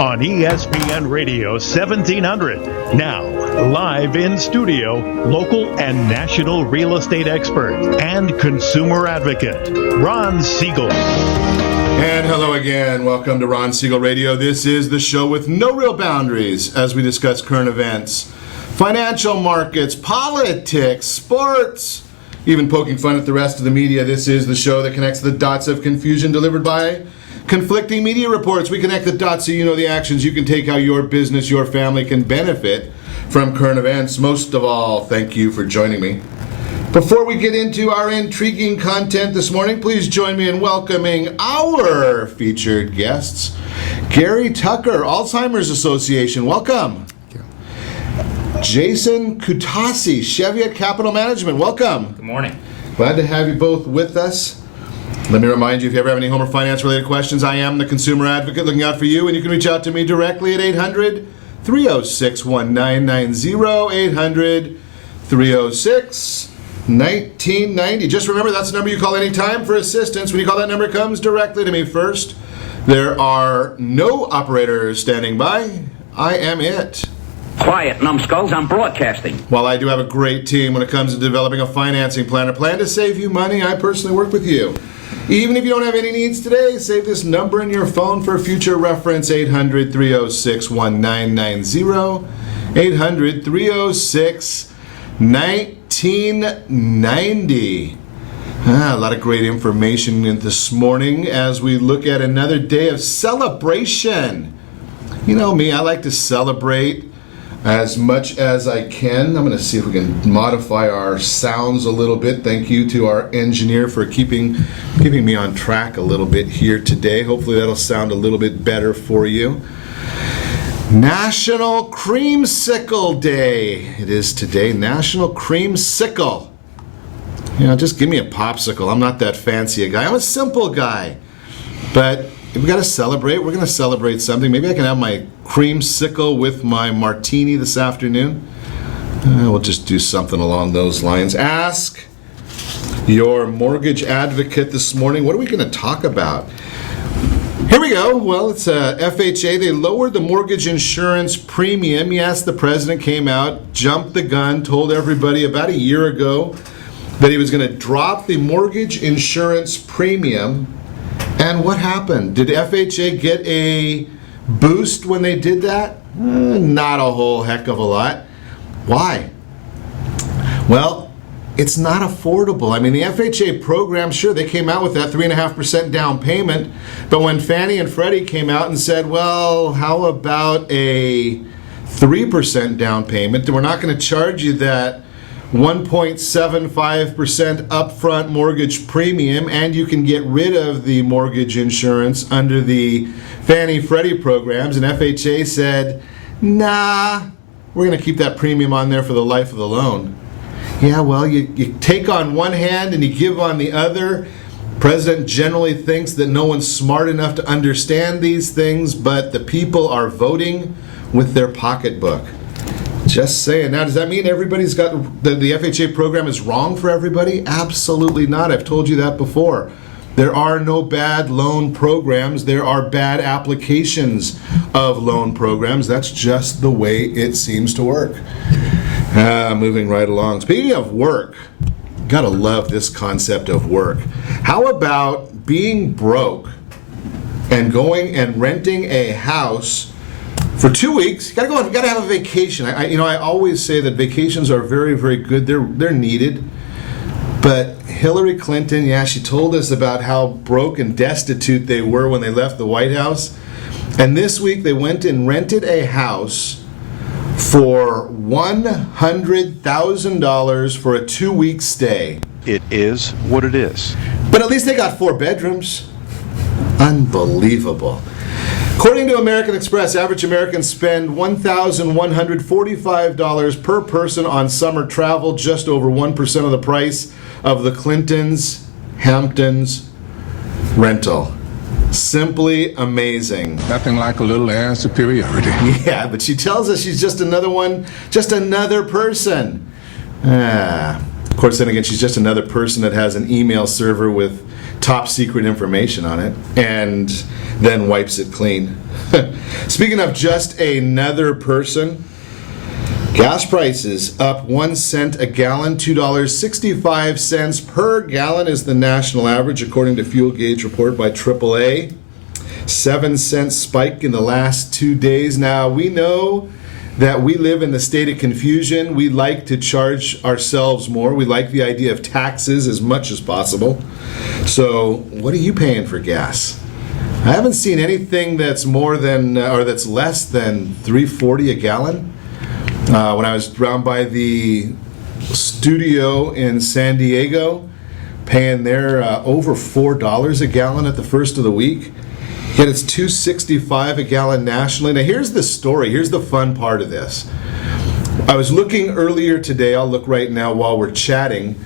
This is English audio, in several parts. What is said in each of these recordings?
on ESPN Radio 1700. Now, live in studio, local and national real estate expert and consumer advocate, Ron Siegel. And hello again. Welcome to Ron Siegel Radio. This is the show with no real boundaries as we discuss current events, financial markets, politics, sports, even poking fun at the rest of the media. This is the show that connects the dots of confusion delivered by conflicting media reports. We connect the dots so you know the actions you can take, how your business, your family can benefit from current events. Most of all, thank you for joining me. Before we get into our intriguing content this morning, please join me in welcoming our featured guests. Gary Tucker, Alzheimer's Association, welcome. Jason Kutasi, Cheviot Capital Management, welcome. Good morning. Glad to have you both with us. Let me remind you, if you ever have any home or finance-related questions, I am the consumer advocate looking out for you, and you can reach out to me directly at 800-306-1990, 800-306-1990. Just remember, that's the number you call anytime for assistance. When you call that number, it comes directly to me first. There are no operators standing by. I am it. Quiet, numbskulls, I'm broadcasting. While I do have a great team when it comes to developing a financing plan, a plan to save you money, I personally work with you. Even if you don't have any needs today, save this number in your phone for future reference, 800-306-1990, 800-306-1990. A lot of great information this morning as we look at another day of celebration. You know me, I like to celebrate as much as I can. I'm going to see if we can modify our sounds a little bit. Thank you to our engineer for keeping me on track a little bit here today. Hopefully that'll sound a little bit better for you. National Creamsicle Day. It is today, National Creamsicle. You know, just give me a popsicle. I'm not that fancy a guy. I'm a simple guy. But if we got to celebrate, we're going to celebrate something. Maybe I can have my creamsicle with my martini this afternoon. We'll just do something along those lines. Ask your mortgage advocate this morning. What are we going to talk about? Here we go. Well, it's FHA. They lowered the mortgage insurance premium. Yes, the president came out, jumped the gun, told everybody about a year ago that he was going to drop the mortgage insurance premium. And what happened? Did FHA get a boost when they did that? Not a whole heck of a lot. Why? Well, it's not affordable. I mean, the FHA program, sure, they came out with that 3.5% down payment, but when Fannie and Freddie came out and said, well, how about a 3% down payment, then we're not going to charge you that 1.75% upfront mortgage premium, and you can get rid of the mortgage insurance under the Fannie Freddie programs. And FHA said, nah, we're going to keep that premium on there for the life of the loan. Yeah, well, you take on one hand and you give on the other. President generally thinks that no one's smart enough to understand these things, but the people are voting with their pocketbook. Just saying. Now, does that mean everybody's got the FHA program is wrong for everybody? Absolutely not. I've told you that before. There are no bad loan programs. There are bad applications of loan programs. That's just the way it seems to work. Moving right along. Speaking of work, gotta love this concept of work. How about being broke and going and renting a house for 2 weeks? You gotta have a vacation. I always say that vacations are very, very good. They're needed. But Hillary Clinton, yeah, she told us about how broke and destitute they were when they left the White House. And this week they went and rented a house for $100,000 for a 2-week stay. It is what it is. But at least they got 4 bedrooms. Unbelievable. According to American Express, average Americans spend $1,145 per person on summer travel, just over 1% of the price of the Clintons' Hamptons rental. Simply amazing. Nothing like a little air superiority. Yeah, but she tells us she's just another one, just another person. Of course, then again, she's just another person that has an email server with top secret information on it and then wipes it clean. Speaking of just another person, gas prices up 1 cent a gallon, $2.65 per gallon is the national average according to fuel gauge report by AAA. 7-cent spike in the last 2 days. Now, we know that we live in the state of confusion. We like to charge ourselves more. We like the idea of taxes as much as possible. So, what are you paying for gas? I haven't seen anything that's more than or that's less than $3.40 a gallon. When I was around by the studio in San Diego, paying there over $4 a gallon at the first of the week. Yet it's $2.65 a gallon nationally. Now here's the story. Here's the fun part of this. I was looking earlier today. I'll look right now while we're chatting.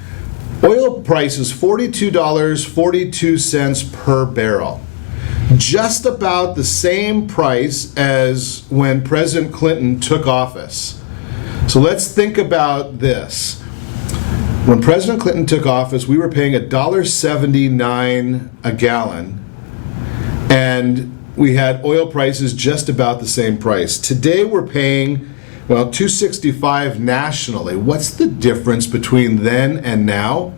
Oil price is $42.42 per barrel. Just about the same price as when President Clinton took office. So let's think about this. When President Clinton took office, we were paying $1.79 a gallon. And we had oil prices just about the same price. Today we're paying, well, $2.65 nationally. What's the difference between then and now?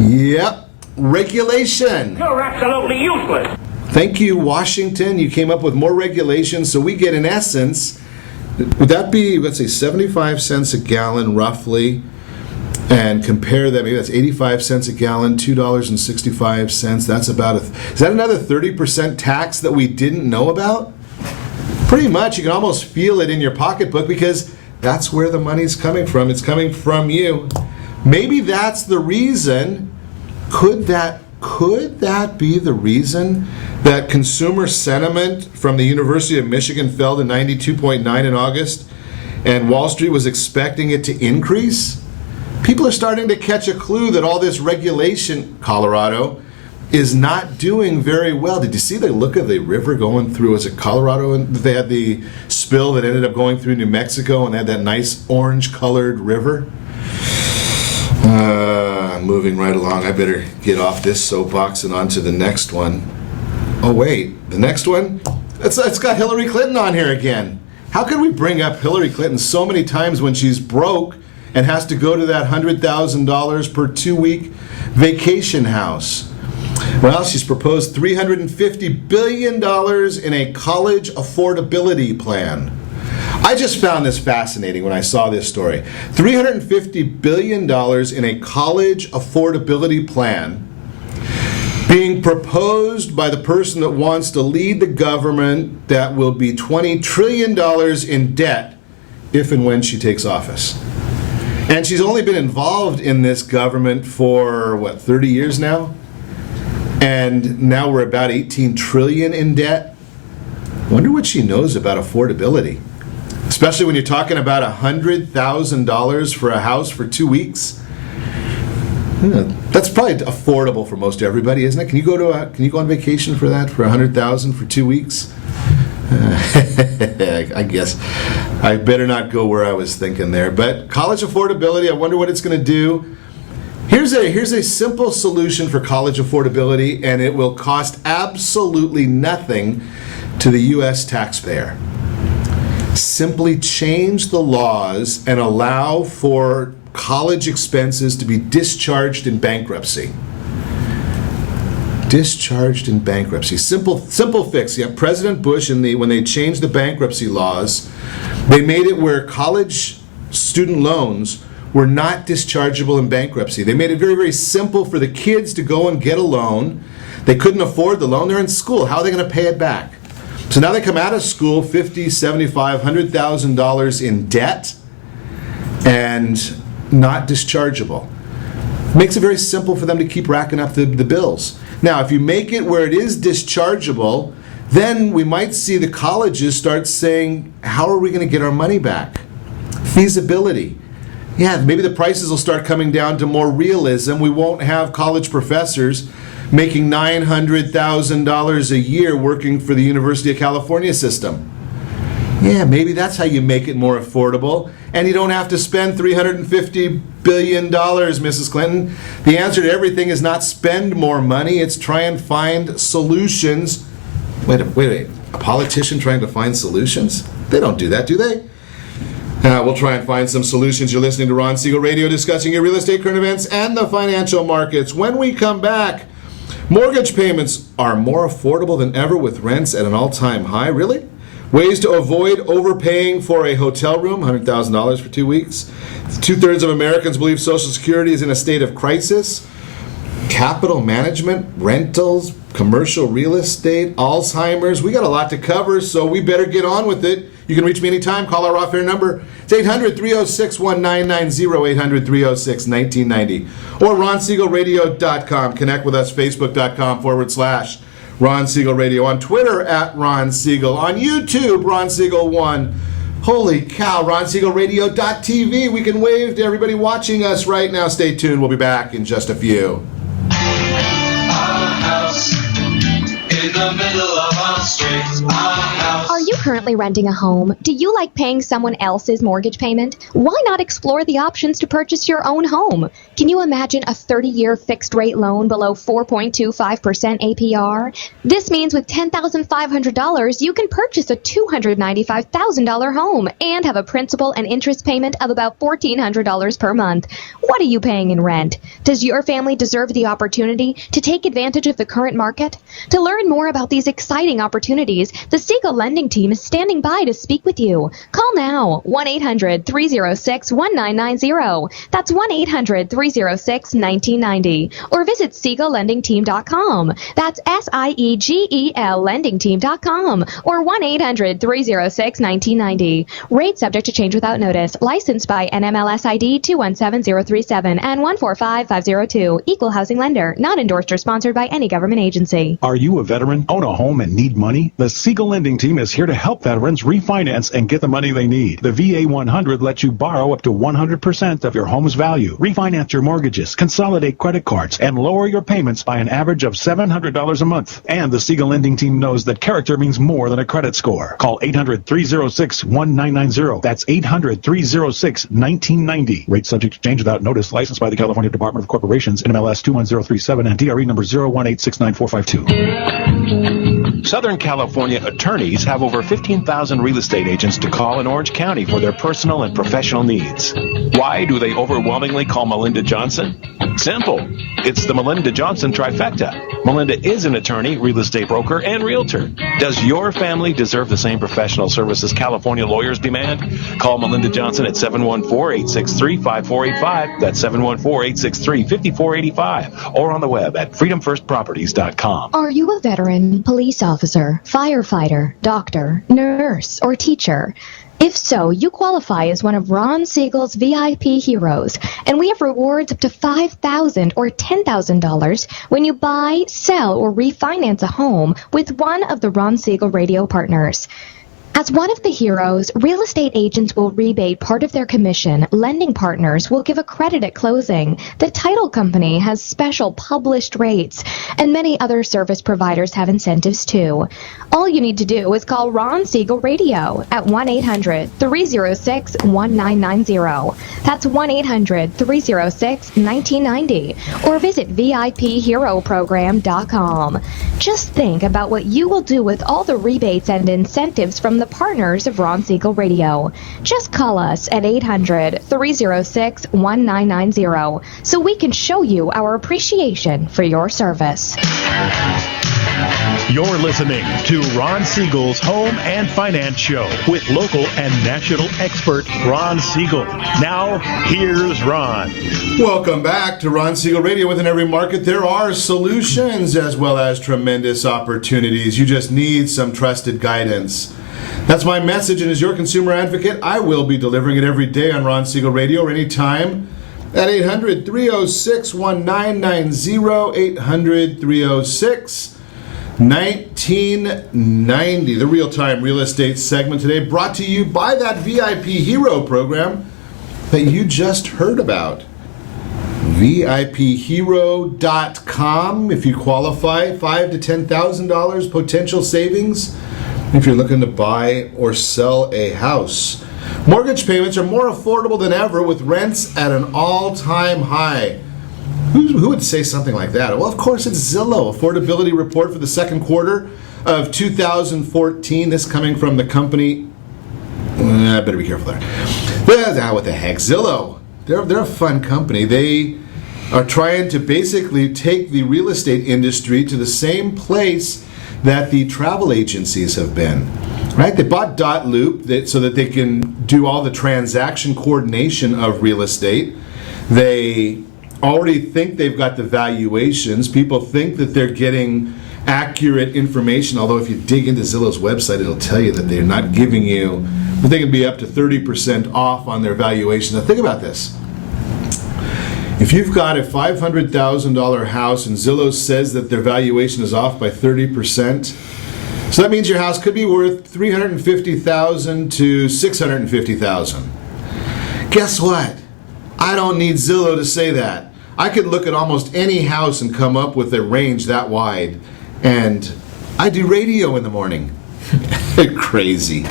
Yep, regulation. You're absolutely useless. Thank you, Washington. You came up with more regulations, so we get, in essence, would that be, let's say, 75 cents a gallon roughly? And compare that, maybe that's 85 cents a gallon, $2.65. That's about is that another 30% tax that we didn't know about? Pretty much, you can almost feel it in your pocketbook because that's where the money's coming from. It's coming from you. Maybe that's the reason. Could that be the reason that consumer sentiment from the University of Michigan fell to 92.9 in August and Wall Street was expecting it to increase? People are starting to catch a clue that all this regulation, Colorado, is not doing very well. Did you see the look of the river going through, was it Colorado? And they had the spill that ended up going through New Mexico and they had that nice orange-colored river. Moving right along. I better get off this soapbox and onto the next one. Oh, wait. The next one? It's got Hillary Clinton on here again. How could we bring up Hillary Clinton so many times when she's broke and has to go to that $100,000 per 2-week vacation house? Well, she's proposed $350 billion in a college affordability plan. I just found this fascinating when I saw this story. $350 billion in a college affordability plan being proposed by the person that wants to lead the government that will be $20 trillion in debt if and when she takes office. And she's only been involved in this government for, 30 years now? And now we're about $18 trillion in debt. Wonder what she knows about affordability. Especially when you're talking about $100,000 for a house for 2 weeks. That's probably affordable for most everybody, isn't it? Can you go on vacation for that, for $100,000 for 2 weeks? I guess I better not go where I was thinking there. But college affordability, I wonder what it's going to do. Here's a simple solution for college affordability, and it will cost absolutely nothing to the U.S. taxpayer. Simply change the laws and allow for college expenses to be discharged in bankruptcy. Discharged in bankruptcy. Simple fix. Yeah, President Bush, when they changed the bankruptcy laws, they made it where college student loans were not dischargeable in bankruptcy. They made it very, very simple for the kids to go and get a loan. They couldn't afford the loan. They're in school. How are they going to pay it back? So now they come out of school $50,000, $75,000, $100,000 in debt and not dischargeable. Makes it very simple for them to keep racking up the bills. Now, if you make it where it is dischargeable, then we might see the colleges start saying, how are we going to get our money back? Feasibility. Yeah, maybe the prices will start coming down to more realism. We won't have college professors making $900,000 a year working for the University of California system. Yeah, maybe that's how you make it more affordable. And you don't have to spend $350 billion, Mrs. Clinton. The answer to everything is not spend more money, it's try and find solutions. Wait. A politician trying to find solutions? They don't do that, do they? We'll try and find some solutions. You're listening to Ron Siegel Radio, discussing your real estate, current events, and the financial markets. When we come back, mortgage payments are more affordable than ever with rents at an all-time high. Really? Ways to avoid overpaying for a hotel room, $100,000 for 2 weeks. 2/3 of Americans believe Social Security is in a state of crisis. Capital management, rentals, commercial real estate, Alzheimer's. We got a lot to cover, so we better get on with it. You can reach me anytime. Call our off-air number. It's 800-306-1990, 800-306-1990. Or RonSiegelRadio.com. Connect with us, Facebook.com/Ron Siegel Radio. On Twitter, @Ron Siegel. On YouTube, Ron Siegel 1. Holy cow, RonSiegelRadio.tv. We can wave to everybody watching us right now. Stay tuned. We'll be back in just a few. In the middle of our streets, our house. Are you currently renting a home? Do you like paying someone else's mortgage payment? Why not explore the options to purchase your own home? Can you imagine a 30-year fixed-rate loan below 4.25% APR? This means with $10,500, you can purchase a $295,000 home and have a principal and interest payment of about $1,400 per month. What are you paying in rent? Does your family deserve the opportunity to take advantage of the current market? To learn more about these exciting opportunities, the Siegel Lending Team is standing by to speak with you. Call now, 1-800-306-1990. That's 1-800-306-1990. Or visit SiegelLendingTeam.com. That's SIEGEL LendingTeam.com. Or 1-800-306-1990. Rate subject to change without notice. Licensed by NMLS ID 217037 and 145502. Equal housing lender. Not endorsed or sponsored by any government agency. Are you a veteran, own a home, and need money? The Siegel Lending Team is here to help veterans refinance and get the money they need. The VA 100 lets you borrow up to 100% of your home's value, refinance your mortgages, consolidate credit cards, and lower your payments by an average of $700 a month. And the Siegel Lending Team knows that character means more than a credit score. Call 800-306-1990. That's 800-306-1990. Rate subject to change without notice. Licensed by the California Department of Corporations, NMLS 21037 and DRE number 0186945. Southern California attorneys have over 15,000 real estate agents to call in Orange County for their personal and professional needs. Why do they overwhelmingly call Melinda Johnson? Simple. It's the Melinda Johnson trifecta. Melinda is an attorney, real estate broker, and realtor. Does your family deserve the same professional services California lawyers demand? Call Melinda Johnson at 714-863-5485. That's 714-863-5485. Or on the web at freedomfirstproperties.com. Are you a veteran, police officer, firefighter, doctor, nurse, or teacher? If so, you qualify as one of Ron Siegel's VIP heroes, and we have rewards up to $5,000 or $10,000 when you buy, sell, or refinance a home with one of the Ron Siegel radio partners. As one of the heroes, real estate agents will rebate part of their commission. Lending partners will give a credit at closing. The title company has special published rates, and many other service providers have incentives too. All you need to do is call Ron Siegel Radio at 1-800-306-1990. That's 1-800-306-1990. Or visit VIPHeroProgram.com. Just think about what you will do with all the rebates and incentives from the partners of Ron Siegel Radio. Just call us at 800-306-1990 so we can show you our appreciation for your service. You're listening to Ron Siegel's Home and Finance Show with local and national expert Ron Siegel. Now, here's Ron. Welcome back to Ron Siegel Radio. Within every market, there are solutions as well as tremendous opportunities. You just need some trusted guidance. That's my message, and as your consumer advocate, I will be delivering it every day on Ron Siegel Radio or anytime at 800-306-1990, 800-306-1990. The real-time real estate segment today brought to you by that VIP Hero program that you just heard about. VIPHero.com. If you qualify, $5,000 to $10,000 potential savings. if you're looking to buy or sell a house. Mortgage payments are more affordable than ever with rents at an all-time high. Who would say something like that? Well, of course, it's Zillow. Affordability report for the second quarter of 2014. This coming from the company. I better be careful there. What the heck? Zillow. They're a fun company. They are trying to basically take the real estate industry to the same place that the travel agencies have been. Right? They bought .loop so that they can do all the transaction coordination of real estate. They already think they've got the valuations. People think that they're getting accurate information, although if you dig into Zillow's website, it'll tell you that they're not giving you, but they can be up to 30% off on their valuation. Now think about this. If you've got a $500,000 house and Zillow says that their valuation is off by 30%, so that means your house could be worth $350,000 to $650,000. Guess what? I don't need Zillow to say that. I could look at almost any house and come up with a range that wide. And I do radio in the morning. Crazy.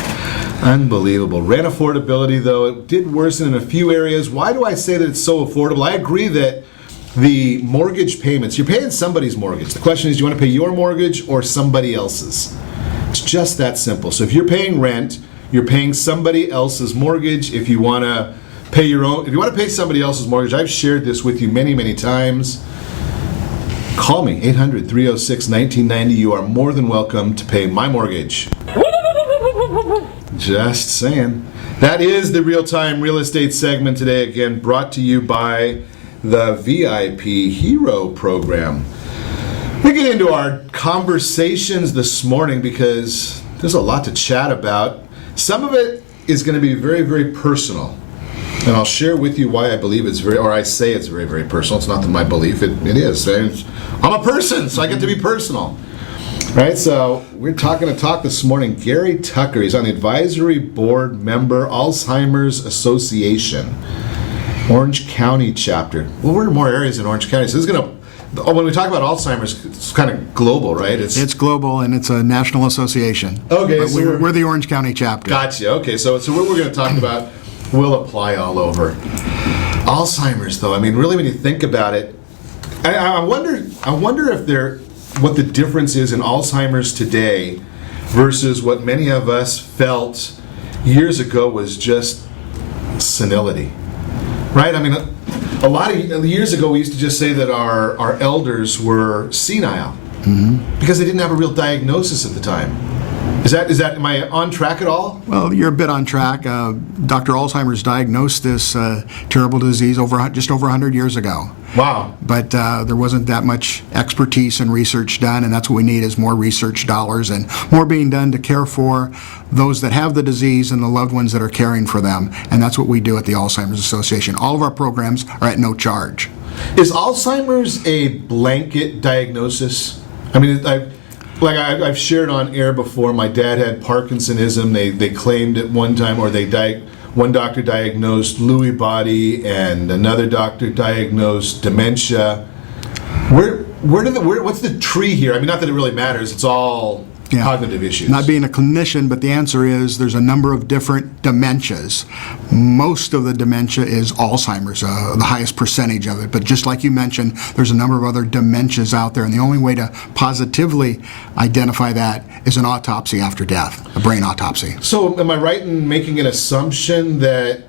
Unbelievable. Rent affordability, though, it did worsen in a few areas. Why do I say that it's so affordable? I agree that the mortgage payments, you're paying somebody's mortgage. The question is, do you want to pay your mortgage or somebody else's? It's just that simple. So if you're paying rent, you're paying somebody else's mortgage. If you want to pay your own, if you want to pay somebody else's mortgage, I've shared this with you many, many times. Call me, 800-306-1990. You are more than welcome to pay my mortgage. Just saying. That is the real-time real estate segment today, again, brought to you by the VIP Hero Program. We get into our conversations this morning because there's a lot to chat about. Some of it is going to be very, very personal. And I'll share with you why I believe it's very, or I say it's very, very personal. It's not that my belief, it is. I'm a person, so I get to be personal. Right, so we're talking to talk this morning. Gary Tucker, he's on the advisory board member, Alzheimer's Association, Orange County chapter. Well, we're in more areas in Orange County, so this is going to, when we talk about Alzheimer's, it's kind of global, right? It's global, and it's a national association. Okay, but so we're the Orange County chapter. Gotcha. Okay, so what we're going to talk about will apply all over. Alzheimer's, though, I mean, really, when you think about it, I wonder if what the difference is in Alzheimer's today versus what many of us felt years ago was just senility, right? I mean, a lot of years ago we used to just say that our elders were senile because they didn't have a real diagnosis at the time. Is that am I on track at all? Well, you're a bit on track. Dr. Alzheimer's diagnosed this terrible disease just over 100 years ago. Wow. But there wasn't that much expertise and research done, and that's what we need is more research dollars and more being done to care for those that have the disease and the loved ones that are caring for them. And that's what we do at the Alzheimer's Association. All of our programs are at no charge. Is Alzheimer's a blanket diagnosis? I mean, I've shared on air before, my dad had Parkinsonism. They claimed at one time, or one doctor diagnosed Lewy body, and another doctor diagnosed dementia. What's the tree here? I mean, not that it really matters. It's all cognitive issues. Not being a clinician, but the answer is there's a number of different dementias. Most of the dementia is Alzheimer's, the highest percentage of it. But just like you mentioned, there's a number of other dementias out there, and the only way to positively identify that is an autopsy after death, a brain autopsy. So am I right in making an assumption that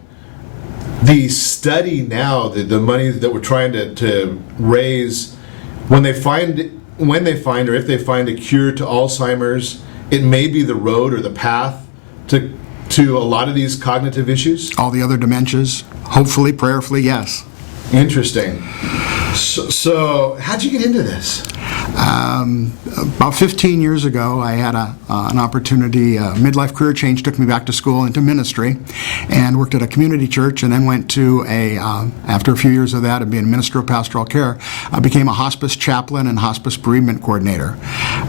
the study now, the money that we're trying to raise, when they find or if they find a cure to Alzheimer's, it may be the road or the path to a lot of these cognitive issues? All the other dementias? Hopefully, prayerfully, yes. Interesting. So how'd you get into this? About 15 years ago, I had an opportunity, a midlife career change took me back to school into ministry, and worked at a community church, and then went to after a few years of that, of being a minister of pastoral care, I became a hospice chaplain and hospice bereavement coordinator.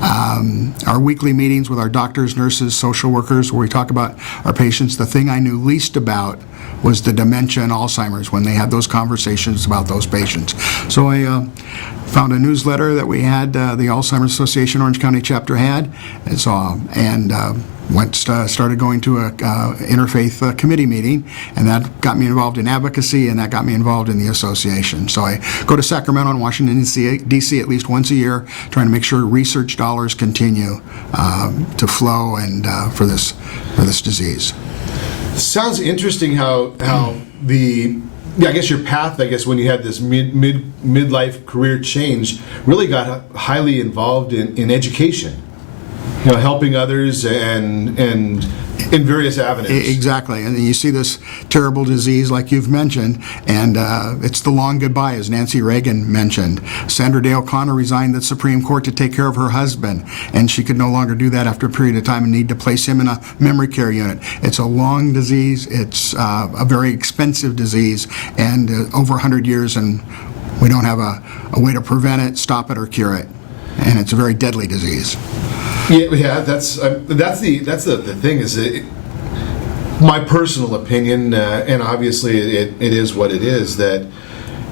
Our weekly meetings with our doctors, nurses, social workers, where we talk about our patients, the thing I knew least about was the dementia and Alzheimer's when they had those conversations about those patients. So I found a newsletter that we had had the Alzheimer's Association Orange County chapter had, started going to a interfaith committee meeting, and that got me involved in advocacy, and that got me involved in the association. So I go to Sacramento and Washington, D.C. at least once a year, trying to make sure research dollars continue to flow and for this disease. Sounds interesting how I guess your path, when you had this midlife career change, really got highly involved in education. Helping others and in various avenues. Exactly, and you see this terrible disease like you've mentioned, and it's the long goodbye, as Nancy Reagan mentioned. Sandra Day O'Connor resigned the Supreme Court to take care of her husband, and she could no longer do that after a period of time and need to place him in a memory care unit. It's a long disease, it's a very expensive disease, and over 100 years, and we don't have a way to prevent it, stop it, or cure it. And it's a very deadly disease. Yeah, that's the thing is my personal opinion, and obviously it is what it is. That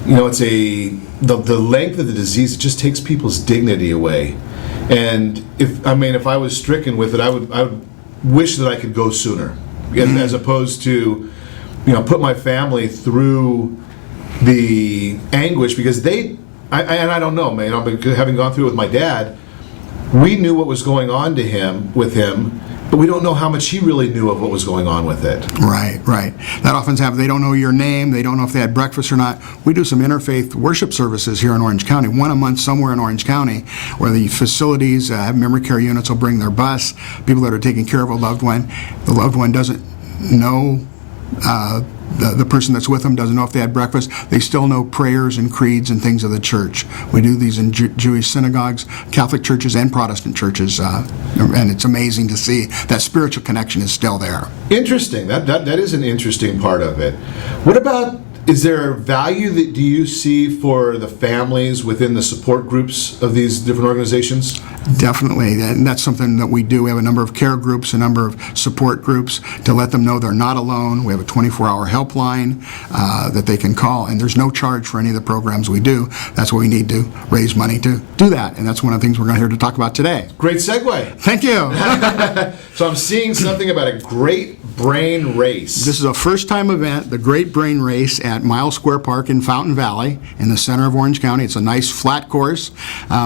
it's the length of the disease. It just takes people's dignity away. And if I was stricken with it, I would wish that I could go sooner, as opposed to put my family through the anguish, because I don't know, man. Having gone through it with my dad, we knew what was going on with him, but we don't know how much he really knew of what was going on with it. Right. That often happens. They don't know your name. They don't know if they had breakfast or not. We do some interfaith worship services here in Orange County, one a month somewhere in Orange County, where the facilities have memory care units will bring their bus, people that are taking care of a loved one. The loved one doesn't know the person that's with them doesn't know if they had breakfast. They still know prayers and creeds and things of the church. We do these in Jewish synagogues, Catholic churches, and Protestant churches, and it's amazing to see that spiritual connection is still there. Interesting. That is an interesting part of it. What about, is there value that do you see for the families within the support groups of these different organizations? Definitely, and that's something that we do. We have a number of care groups, a number of support groups to let them know they're not alone. We have a 24-hour helpline that they can call, and there's no charge for any of the programs we do. That's what we need to raise money to do that, and that's one of the things we're going to hear to talk about today. Great segue. Thank you. So I'm seeing something about a Great Brain Race. This is a first-time event, the Great Brain Race at Miles Square Park in Fountain Valley in the center of Orange County. It's a nice flat course.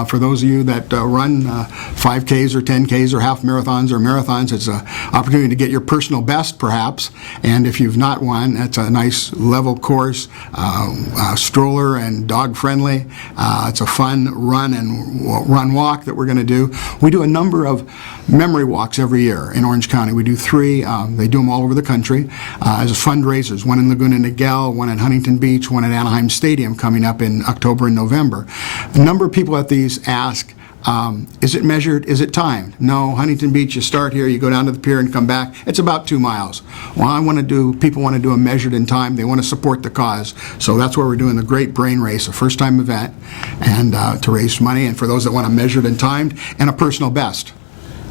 For those of you that run 5Ks or 10Ks or half marathons or marathons, it's an opportunity to get your personal best, perhaps. And if you've not won, that's a nice level course, stroller and dog friendly. It's a fun run walk that we're going to do. We do a number of memory walks every year in Orange County. We do 3. They do them all over the country as fundraisers. One in Laguna Niguel, one in Huntington Beach, one at Anaheim Stadium coming up in October and November. A number of people at these ask, is it measured? Is it timed? No, Huntington Beach, you start here, you go down to the pier and come back. It's about 2 miles. Well, people want to do a measured and timed. They want to support the cause. So that's where we're doing the Great Brain Race, a first-time event, and to raise money, and for those that want a measured and timed, and a personal best.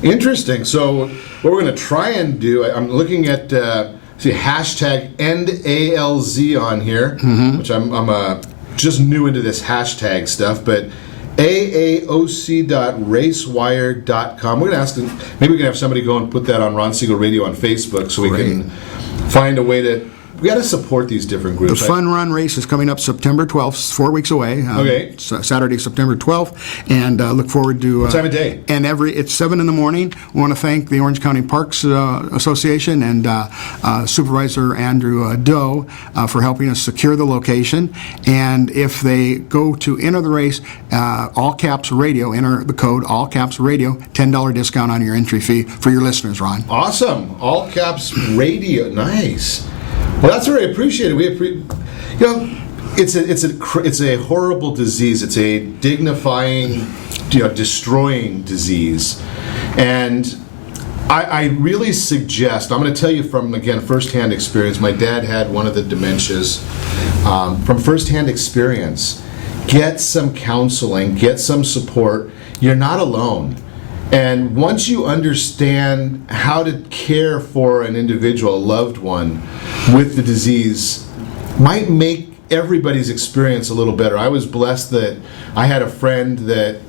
Interesting. So what we're going to try and do, I'm looking at hashtag EndALZ on here, which I'm just new into this hashtag stuff, but AAOC.racewire.com. We're going to ask them, maybe we can have somebody go and put that on Ron Siegel Radio on Facebook so we can find a way to, we got to support these different groups. The Fun Run Race is coming up September 12th, 4 weeks away. Okay. Saturday, September 12th, and look forward to... what time of day? And it's 7 in the morning. We want to thank the Orange County Parks Association and Supervisor Andrew Doe for helping us secure the location. And if they go to enter the race, all caps radio, enter the code all caps radio, $10 discount on your entry fee for your listeners, Ron. Awesome. All caps radio. Nice. Well, that's very appreciated. It's a horrible disease. It's a dignifying, destroying disease, and I really suggest. I'm going to tell you from firsthand experience. My dad had one of the dementias. From firsthand experience, get some counseling, get some support. You're not alone. And once you understand how to care for an individual, a loved one, with the disease, might make everybody's experience a little better. I was blessed that I had a friend that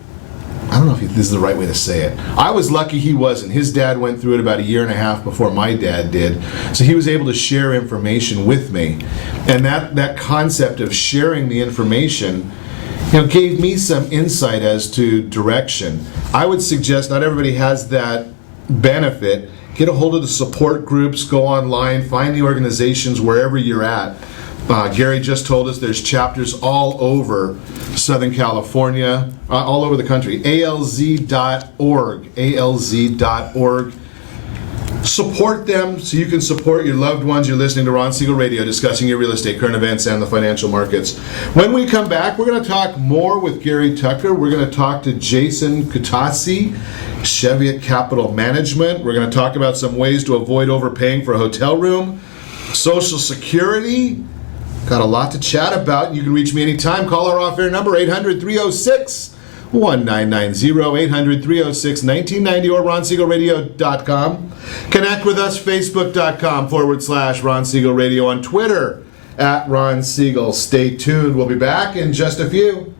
don't know if this is the right way to say it. I was lucky he wasn't. His dad went through it about a year and a half before my dad did. So he was able to share information with me. And that concept of sharing the information, gave me some insight as to direction. I would suggest not everybody has that benefit. Get a hold of the support groups, go online, find the organizations wherever you're at. Gary just told us there's chapters all over Southern California, all over the country. alz.org, alz.org. Support them so you can support your loved ones. You're listening to Ron Siegel Radio, discussing your real estate, current events, and the financial markets. When we come back, we're going to talk more with Gary Tucker. We're going to talk to Jason Kutasi, Cheviot Capital Management. We're going to talk about some ways to avoid overpaying for a hotel room, Social Security. Got a lot to chat about. You can reach me anytime. Call our off-air number, 800-306-1990, 800-306-1990, or RonSiegelRadio.com. Connect with us, Facebook.com/Ron Siegel Radio, on Twitter @Ron Siegel. Stay tuned. We'll be back in just a few.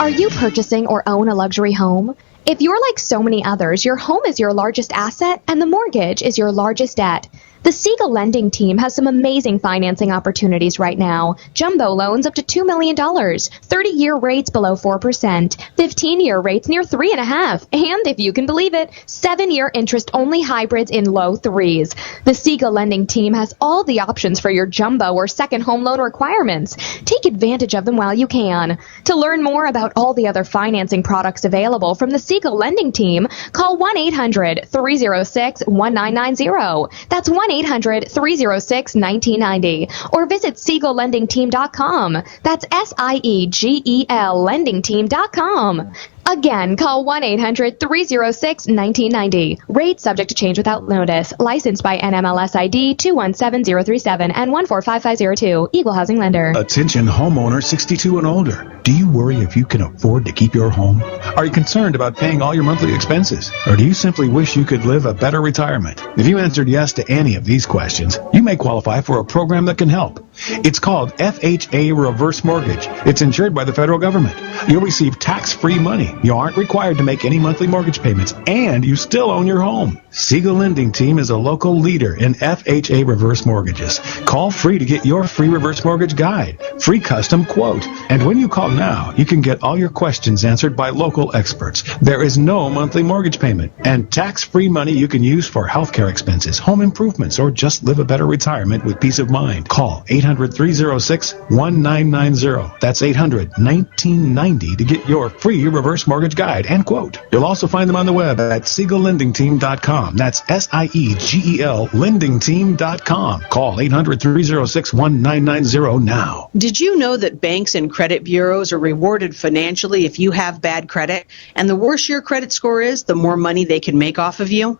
Are you purchasing or own a luxury home? If you're like so many others, your home is your largest asset and the mortgage is your largest debt. The Siegel lending team has some amazing financing opportunities right now. Jumbo loans up to $2 million, 30-year rates below 4%, 15-year rates near 3.5%, and if you can believe it, 7-year interest-only hybrids in low 3s. The Siegel lending team has all the options for your jumbo or second home loan requirements. Take advantage of them while you can. To learn more about all the other financing products available from the Siegel lending team, call 1-800-306-1990. That's 1-800-306-1990, or visit SiegelLendingTeam.com. That's SIEGEL LendingTeam.com. Again, call 1-800-306-1990. Rates subject to change without notice. Licensed by NMLS ID 217037 and 145502. Equal housing lender. Attention homeowner 62 and older. Do you worry if you can afford to keep your home? Are you concerned about paying all your monthly expenses? Or do you simply wish you could live a better retirement? If you answered yes to any of these questions, you may qualify for a program that can help. It's called FHA Reverse Mortgage. It's insured by the federal government. You'll receive tax-free money. You aren't required to make any monthly mortgage payments, and you still own your home. Siegel Lending Team is a local leader in FHA reverse mortgages. Call free to get your free reverse mortgage guide, free custom quote. And when you call now, you can get all your questions answered by local experts. There is no monthly mortgage payment, and tax-free money you can use for healthcare expenses, home improvements, or just live a better retirement with peace of mind. Call 800-306-1990. That's 800-1990 to get your free reverse mortgage guide and quote. You'll also find them on the web at SiegelLendingTeam.com. That's SIEGEL LendingTeam.com. Call 800-306-1990 now. Did you know that banks and credit bureaus are rewarded financially if you have bad credit? And the worse your credit score is, the more money they can make off of you?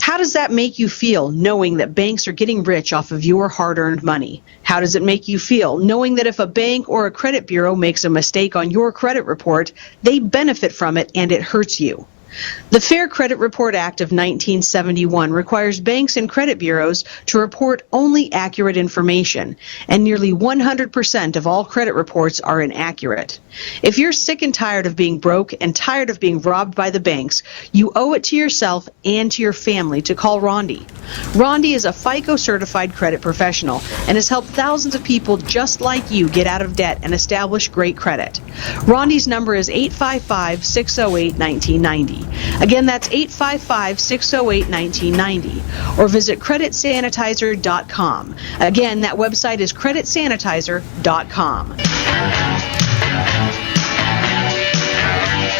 How does that make you feel, knowing that banks are getting rich off of your hard-earned money? How does it make you feel, knowing that if a bank or a credit bureau makes a mistake on your credit report, they benefit from it and it hurts you? The Fair Credit Report Act of 1971 requires banks and credit bureaus to report only accurate information, and nearly 100% of all credit reports are inaccurate. If you're sick and tired of being broke and tired of being robbed by the banks, you owe it to yourself and to your family to call Rondi. Rondi is a FICO-certified credit professional and has helped thousands of people just like you get out of debt and establish great credit. Rondi's number is 855-608-1990. Again, that's 855-608-1990. Or visit creditsanitizer.com. Again, that website is creditsanitizer.com.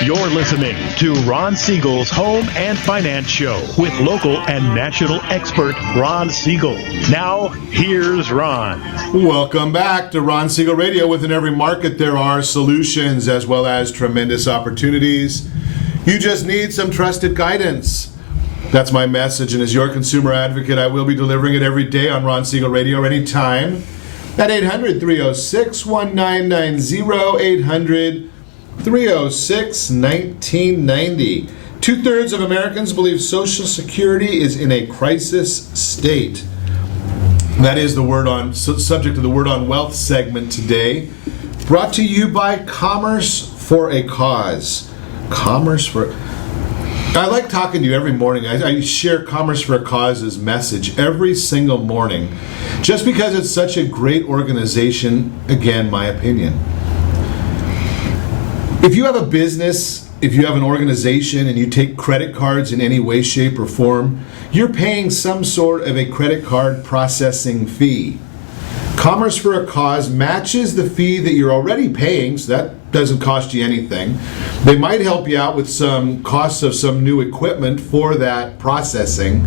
You're listening to Ron Siegel's Home and Finance Show with local and national expert Ron Siegel. Now, here's Ron. Welcome back to Ron Siegel Radio. Within every market, there are solutions as well as tremendous opportunities. You just need some trusted guidance. That's my message, and as your consumer advocate, I will be delivering it every day on Ron Siegel Radio anytime at 800-306-1990, 800-306-1990. 2/3 of Americans believe Social Security is in a crisis state. That is the word on subject of the Word on Wealth segment today, Brought to you by Commerce for a Cause. I like talking to you every morning. I share Commerce for a Cause's message every single morning, just because it's such a great organization, again, my opinion. If you have a business, if you have an organization and you take credit cards in any way, shape, or form, you're paying some sort of a credit card processing fee. Commerce for a Cause matches the fee that you're already paying, so that doesn't cost you anything. They might help you out with some costs of some new equipment for that processing.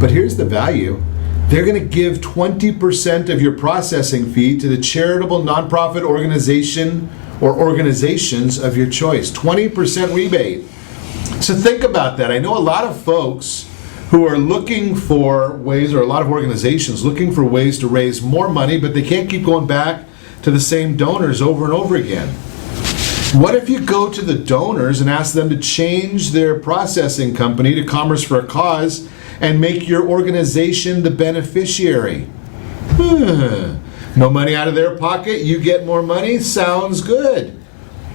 But here's the value. They're going to give 20% of your processing fee to the charitable nonprofit organization or organizations of your choice. 20% rebate. So think about that. I know a lot of folks who are looking for ways, or a lot of organizations looking for ways to raise more money, but they can't keep going back to the same donors over and over again. What if you go to the donors and ask them to change their processing company to Commerce for a Cause and make your organization the beneficiary? No money out of their pocket, you get more money? Sounds good.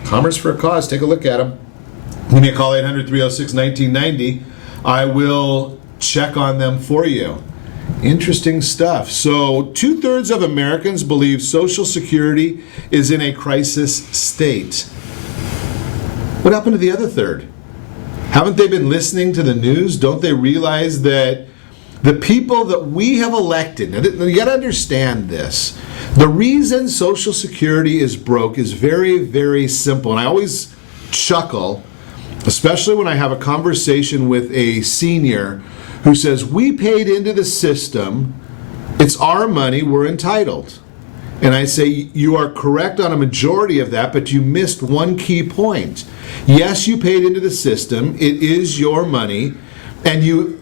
Commerce for a Cause, take a look at them. Give me a call, 800-306-1990. I will check on them for you. Interesting stuff. So 2/3 of Americans believe Social Security is in a crisis state. What happened to the other third? Haven't they been listening to the news? Don't they realize that the people that we have elected, now you got to understand this, the reason Social Security is broke is very, very simple. And I always chuckle, especially when I have a conversation with a senior who says, we paid into the system, it's our money, we're entitled. And I say, you are correct on a majority of that, but you missed one key point. Yes, you paid into the system, it is your money, and you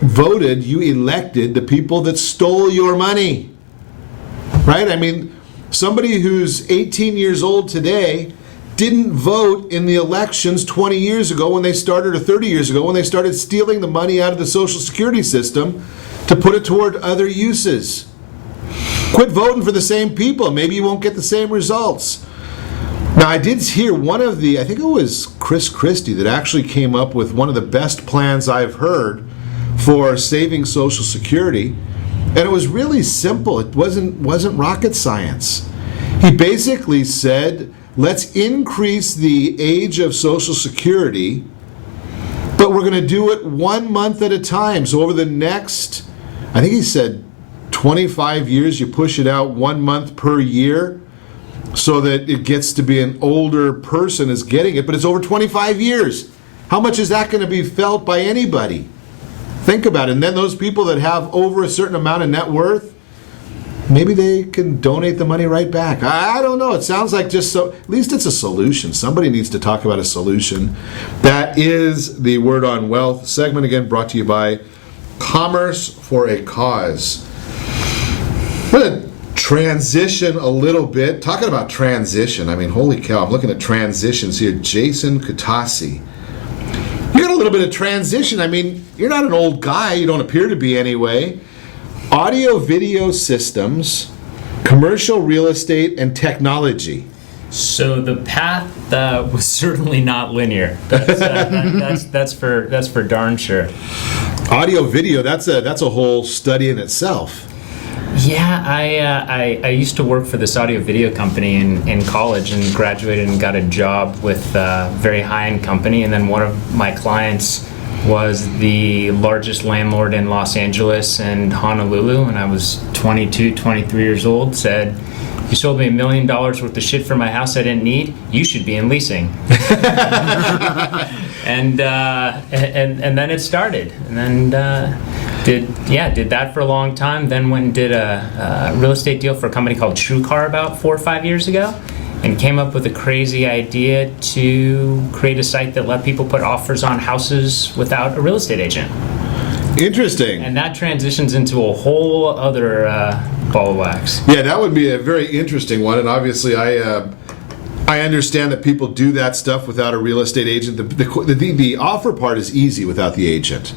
voted, you elected the people that stole your money. Right? I mean, somebody who's 18 years old today didn't vote in the elections 20 years ago when they started, or 30 years ago when they started stealing the money out of the Social Security system to put it toward other uses. Quit voting for the same people. Maybe you won't get the same results. Now, I did hear one of the, I think it was Chris Christie, that actually came up with one of the best plans I've heard for saving Social Security. And it was really simple. It wasn't rocket science. He basically said, let's increase the age of Social Security, but we're going to do it 1 month at a time. So over the next, I think he said 25 years, you push it out 1 month per year so that it gets to be an older person is getting it, but it's over 25 years. How much is that going to be felt by anybody? Think about it. And then those people that have over a certain amount of net worth, maybe they can donate the money right back. I don't know. It sounds like just so, at least it's a solution. Somebody needs to talk about a solution. That is the Word on Wealth segment, again, brought to you by Commerce for a Cause. I'm going to transition a little bit. Talking about transition, I mean, holy cow, I'm looking at transitions here. Jason Kutasi. You got a little bit of transition. I mean, you're not an old guy. You don't appear to be anyway. Audio video systems, commercial real estate, and technology. So the path was certainly not linear. That's for darn sure. Audio video, that's a whole study in itself. Yeah, I used to work for this audio video company in college and graduated and got a job with a very high-end company, and then one of my clients was the largest landlord in Los Angeles and Honolulu, and I was 22, 23 years old, said, you sold me $1 million worth of shit for my house I didn't need, you should be in leasing. and then it started. And then did that for a long time, then went and did a real estate deal for a company called TrueCar about 4 or 5 years ago, and came up with a crazy idea to create a site that let people put offers on houses without a real estate agent. Interesting. And that transitions into a whole other ball of wax. Yeah, that would be a very interesting one. And obviously, I understand that people do that stuff without a real estate agent. The offer part is easy without the agent.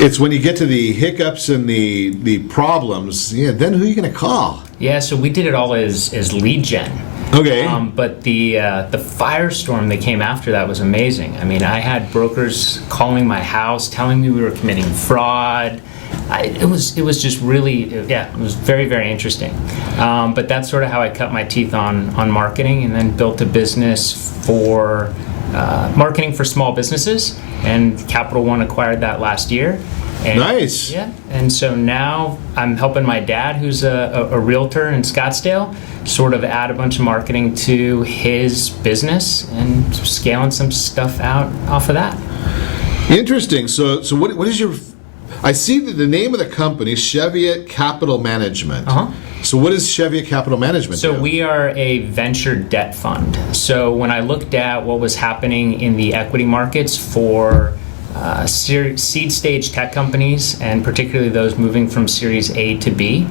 It's when you get to the hiccups and the problems, then who are you going to call? Yeah, so we did it all as lead gen. Okay. But the firestorm that came after that was amazing. I mean, I had brokers calling my house, telling me we were committing fraud. It was just really, it was very, very interesting. But that's sort of how I cut my teeth on marketing, and then built a business for marketing for small businesses. And Capital One acquired that last year. And, nice. Yeah. And so now I'm helping my dad, who's a realtor in Scottsdale, sort of add a bunch of marketing to his business and scaling some stuff out off of that. Interesting. So what is your... I see that the name of the company, Cheviot Capital Management. Uh-huh. So what is Cheviot Capital Management? So we are a venture debt fund. So when I looked at what was happening in the equity markets for seed stage tech companies, and particularly those moving from Series A to B,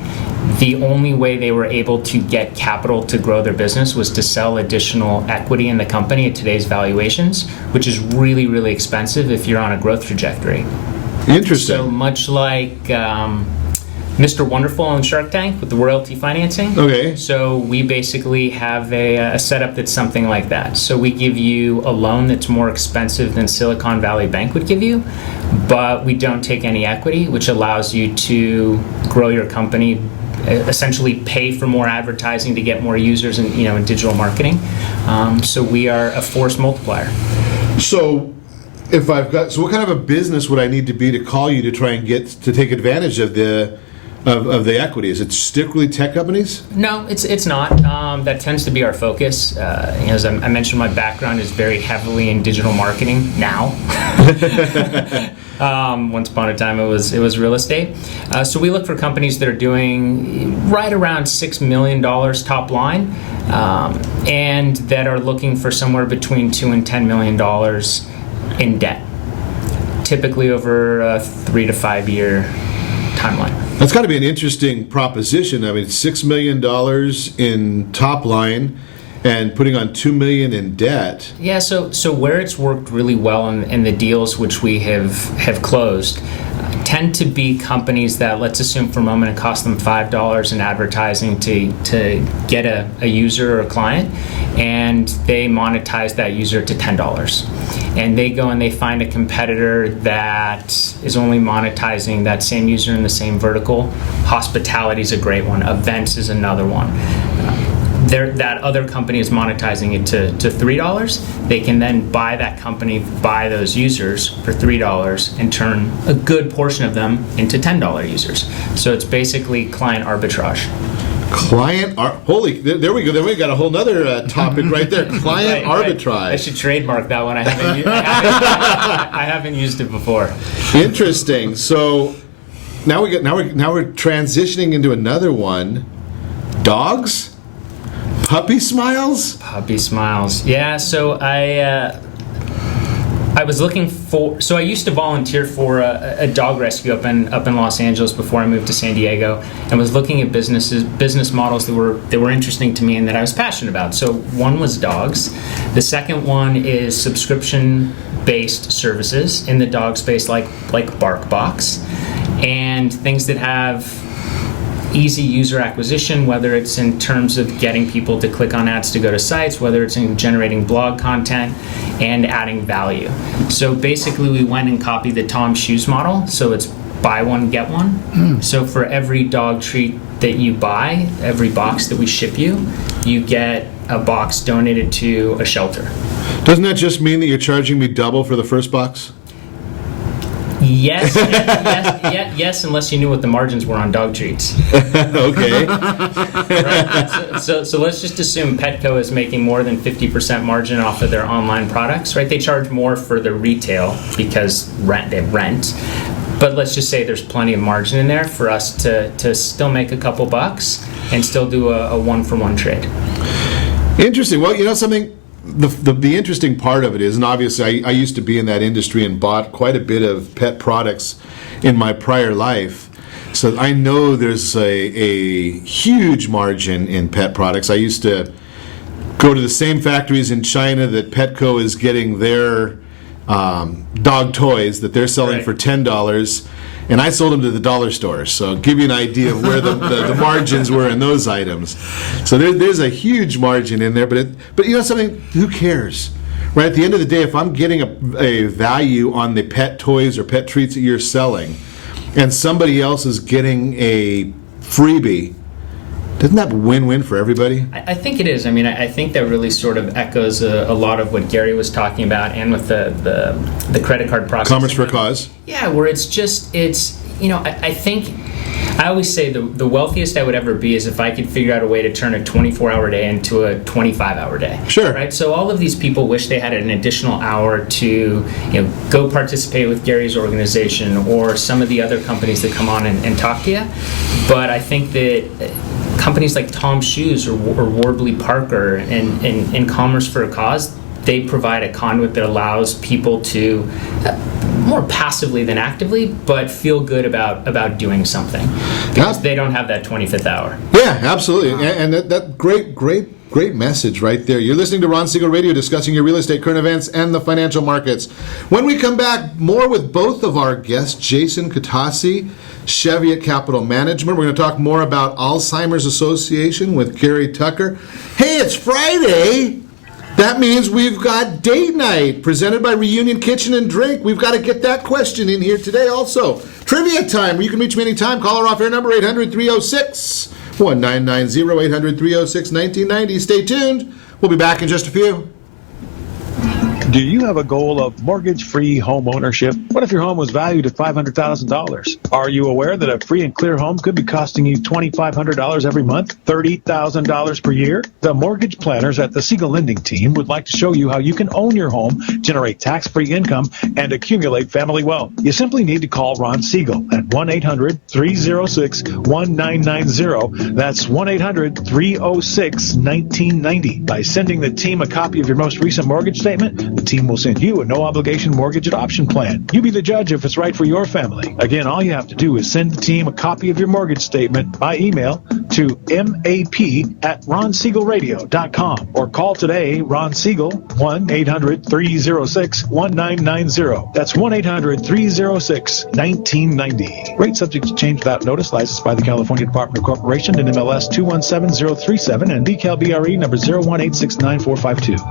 the only way they were able to get capital to grow their business was to sell additional equity in the company at today's valuations, which is really, really expensive if you're on a growth trajectory. Interesting. So much like Mr. Wonderful on Shark Tank with the royalty financing. Okay. So we basically have a setup that's something like that. So we give you a loan that's more expensive than Silicon Valley Bank would give you, but we don't take any equity, which allows you to grow your company, essentially pay for more advertising to get more users in digital marketing. So we are a force multiplier. So what kind of a business would I need to be to call you to try and get to take advantage of the equity? Is it strictly tech companies? No, it's not. That tends to be our focus. As I mentioned, my background is very heavily in digital marketing now. Once upon a time, it was real estate. So we look for companies that are doing right around $6 million top line, and that are looking for somewhere between $2 and $10 million in debt, typically over a 3 to 5 year timeline. That's got to be an interesting proposition. I mean, $6 million in top line and putting on $2 million in debt. Yeah, so where it's worked really well in the deals which we have closed tend to be companies that, let's assume for a moment, it cost them $5 in advertising to get a user or a client, and they monetize that user to $10. And they go and they find a competitor that is only monetizing that same user in the same vertical. Hospitality is a great one. Events is another one. That other company is monetizing it to $3. They can then buy that company, buy those users for $3 and turn a good portion of them into $10 users. So it's basically client arbitrage. There we go. Then we got a whole nother topic right there. Client arbitrage. I should trademark that one. I haven't used it before. Interesting. So now we're transitioning into another one. Dogs. Puppy Smiles? Puppy Smiles. Yeah, so I was looking for... So I used to volunteer for a dog rescue up in Los Angeles before I moved to San Diego, and was looking at business models that were interesting to me and that I was passionate about. So one was dogs. The second one is subscription-based services in the dog space, like BarkBox, and things that have easy user acquisition, whether it's in terms of getting people to click on ads to go to sites, whether it's in generating blog content and adding value. So basically we went and copied the Tom Shoes model. So it's buy one, get one. So for every dog treat that you buy, every box that we ship you, you get a box donated to a shelter. Doesn't that just mean that you're charging me double for the first box? Yes, unless you knew what the margins were on dog treats. Okay. Right? So let's just assume Petco is making more than 50% margin off of their online products, right? They charge more for the retail because they rent. But let's just say there's plenty of margin in there for us to still make a couple bucks and still do a one-for-one trade. Interesting. Well, something... The interesting part of it is, and obviously I used to be in that industry and bought quite a bit of pet products in my prior life, so I know there's a huge margin in pet products. I used to go to the same factories in China that Petco is getting their dog toys that they're selling for $10, and I sold them to the dollar stores. So give you an idea of where the margins were in those items. So there's a huge margin in there, but you know something? Who cares? Right, at the end of the day, if I'm getting a value on the pet toys or pet treats that you're selling, and somebody else is getting a freebie, doesn't that win-win for everybody? I think it is. I mean, I think that really sort of echoes a lot of what Gary was talking about, and with the credit card process. Commerce for a cause. Yeah, where it's I think I always say the wealthiest I would ever be is if I could figure out a way to turn a 24-hour day into a 25-hour day. Sure. Right. So all of these people wish they had an additional hour to go participate with Gary's organization or some of the other companies that come on and talk to you. But I think that companies like Tom's Shoes or Warby Parker and Commerce for a Cause, they provide a conduit that allows people to more passively than actively, but feel good about doing something because they don't have that 25th hour. Yeah, absolutely. And that great message right there. You're listening to Ron Siegel Radio, discussing your real estate, current events, and the financial markets. When we come back, more with both of our guests, Jason Kutasi, Cheviot Capital Management. We're going to talk more about Alzheimer's Association with Gary Tucker. Hey, it's Friday. That means we've got date night presented by Reunion Kitchen and Drink. We've got to get that question in here today also. Trivia time, where you can reach me anytime. Call our off-air number, 800-306-1990, 800-306-1990. Stay tuned. We'll be back in just a few. Do you have a goal of mortgage-free home ownership? What if your home was valued at $500,000? Are you aware that a free and clear home could be costing you $2,500 every month, $30,000 per year? The mortgage planners at the Siegel Lending Team would like to show you how you can own your home, generate tax-free income, and accumulate family wealth. You simply need to call Ron Siegel at 1-800-306-1990. That's 1-800-306-1990. By sending the team a copy of your most recent mortgage statement, the team will send you a no-obligation mortgage adoption plan. You be the judge if it's right for your family. Again, all you have to do is send the team a copy of your mortgage statement by email to map@ronsiegelradio.com or call today Ron Siegel, 1-800-306-1990. That's 1-800-306-1990. Rate subject to change without notice. Licensed by the California Department of Corporation and MLS 217037 and DCAL BRE number 018694552.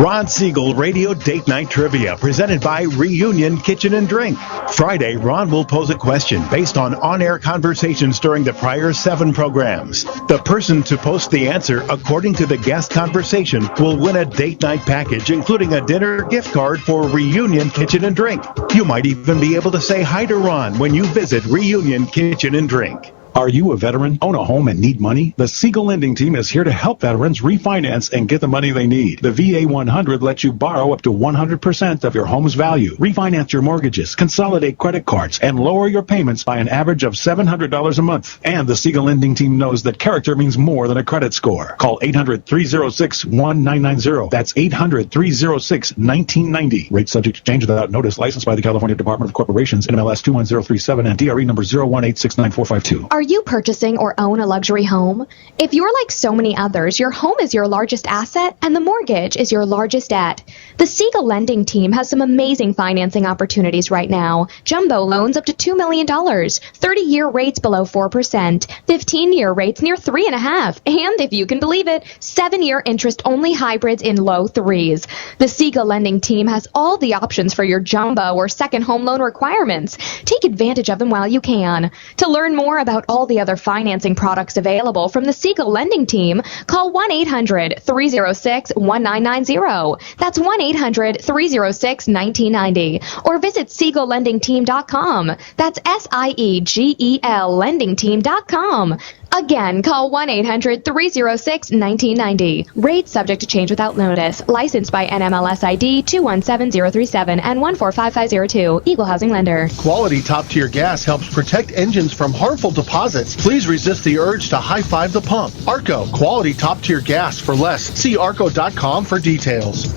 Ron Siegel Radio Date Night Trivia, presented by Reunion Kitchen and Drink. Friday, Ron will pose a question based on on-air conversations during the prior 7 programs. The person to post the answer according to the guest conversation will win a date night package, including a dinner gift card for Reunion Kitchen and Drink. You might even be able to say hi to Ron when you visit Reunion Kitchen and Drink. Are you a veteran, own a home, and need money? The Siegel Lending Team is here to help veterans refinance and get the money they need. The VA 100 lets you borrow up to 100% of your home's value, refinance your mortgages, consolidate credit cards, and lower your payments by an average of $700 a month. And the Siegel Lending Team knows that character means more than a credit score. Call 800-306-1990. That's 800-306-1990. Rate subject to change without notice. Licensed by the California Department of Corporations, NMLS 21037 and DRE number 018694552. Are you purchasing or own a luxury home? If you're like so many others, your home is your largest asset and the mortgage is your largest debt. The Siegel Lending Team has some amazing financing opportunities right now. Jumbo loans up to $2 million, 30-year rates below 4%, 15-year rates near 3.5%, and if you can believe it, 7-year interest-only hybrids in low 3s. The Siegel Lending Team has all the options for your jumbo or second home loan requirements. Take advantage of them while you can. To learn more about all the other financing products available from the Siegel Lending Team, call 1-800-306-1990. That's 1-800-306-1990. Or visit SiegelLendingTeam.com. That's SIEGEL LendingTeam.com. Again, call 1-800-306-1990. Rates subject to change without notice. Licensed by NMLS ID 217037 and 145502. Equal housing lender. Quality top-tier gas helps protect engines from harmful deposits. Please resist the urge to high-five the pump. Arco, quality top-tier gas for less. See arco.com for details.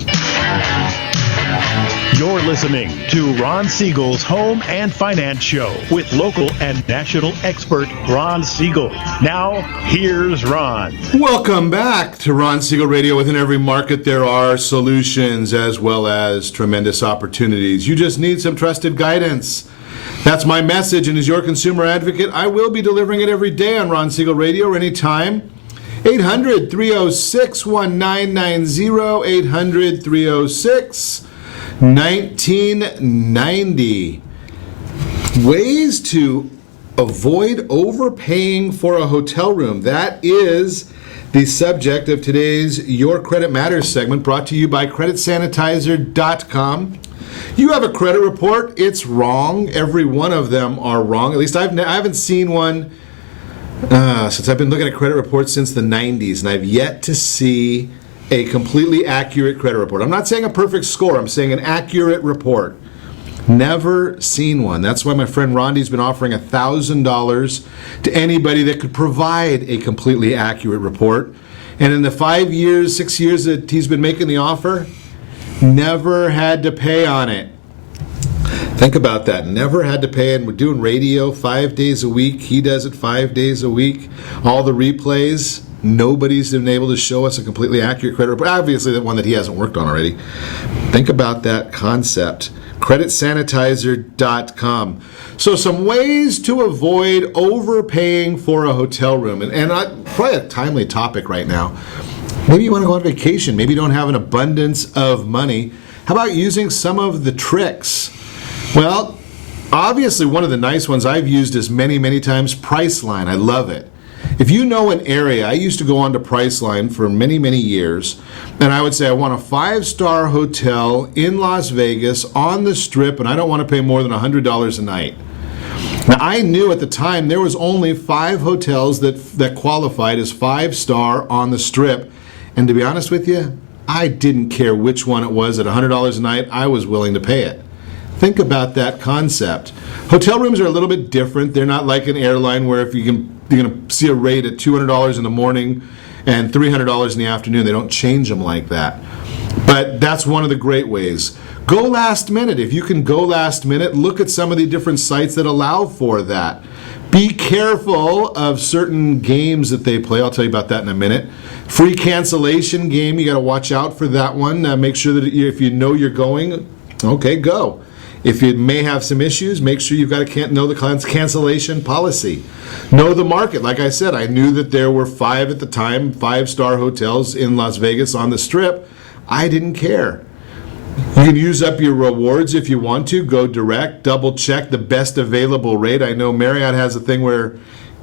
You're listening to Ron Siegel's Home and Finance Show with local and national expert Ron Siegel. Now, here's Ron. Welcome back to Ron Siegel Radio. Within every market, there are solutions as well as tremendous opportunities. You just need some trusted guidance. That's my message, and as your consumer advocate, I will be delivering it every day on Ron Siegel Radio or anytime. 800-306-1990, 800-306-1990. Ways to avoid overpaying for a hotel room. That is the subject of today's Your Credit Matters segment, brought to you by CreditSanitizer.com. You have a credit report, it's wrong. Every one of them are wrong. At least I haven't seen one since I've been looking at credit reports since the 90s, and I've yet to see a completely accurate credit report. I'm not saying a perfect score, I'm saying an accurate report. Never seen one. That's why my friend Rondi's been offering $1,000 to anybody that could provide a completely accurate report. And in the 6 years that he's been making the offer, never had to pay on it. Think about that. Never had to pay, and we're doing radio 5 days a week. He does it 5 days a week. All the replays, nobody's been able to show us a completely accurate credit report. Obviously, the one that he hasn't worked on already. Think about that concept. CreditSanitizer.com. So some ways to avoid overpaying for a hotel room. And probably a timely topic right now. Maybe you want to go on vacation. Maybe you don't have an abundance of money. How about using some of the tricks? Well, obviously one of the nice ones I've used is many, many times Priceline. I love it. If you know an area, I used to go on to Priceline for many, many years, and I would say I want a 5-star hotel in Las Vegas on the Strip, and I don't want to pay more than $100 a night. Now, I knew at the time there was only 5 hotels that qualified as 5-star on the Strip, and to be honest with you, I didn't care which one it was. At $100 a night, I was willing to pay it. Think about that concept. Hotel rooms are a little bit different. They're not like an airline where if you're going to see a rate at $200 in the morning and $300 in the afternoon. They don't change them like that. But that's one of the great ways. Go last minute. If you can go last minute, look at some of the different sites that allow for that. Be careful of certain games that they play. I'll tell you about that in a minute. Free cancellation game, you got to watch out for that one. Make sure that if you know you're going, okay, go. If you may have some issues, make sure you've got to know the cancellation policy. Know the market. Like I said, I knew that there were 5 at the time, 5-star hotels in Las Vegas on the Strip. I didn't care. You can use up your rewards if you want to. Go direct, double check the best available rate. I know Marriott has a thing where